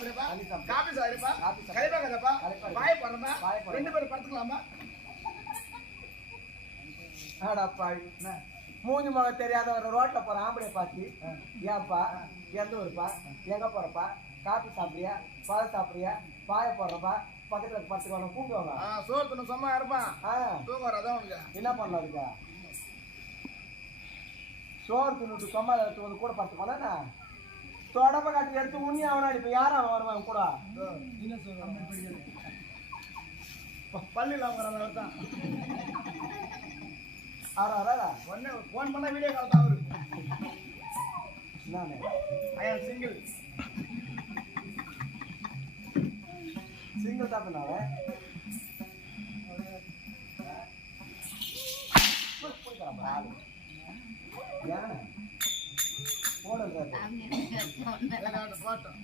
சாப்பிடுறப்பா coffee சாப்பிடுறப்பா கலைப்பா Gadaba பாய போடுறப்பா 2 பேரும் படுத்துக்கலாமா ஆடாப்பா மூஞ்சி முகம் தெரியாத ஒரு ரோட்ல போற ஆம்பளை பார்த்து ஏன்பா எந்த ஊருப்பா எங்க போறப்பா காபி சாப்பிடுறியா பால் சாப்பிடுறியா பாய போடுறப்பா பக்கத்துல படுத்துக்கணும் கூப்பிடுவாங்க சோறு தின்னு சும்மா இருப்பான் தூங்க வராதான் உனக்கு என்ன பண்ணலாம் அதுக்கா சோறு தின்னுட்டு சும்மா எடுத்து வந்து கூட படுத்துக்கோனா தொடப்ப காட்டி எடுத்து உண்ணி அவனா இப்ப யாரும் அவன் வருவான் கூட பள்ளியில் அவங்க தான் ஒன்னு போன் பண்ணா வீடியோ கால் தான் அவரு சிங்கிள் சிங்கிள் தான் பண்ணால போன போட்டோம்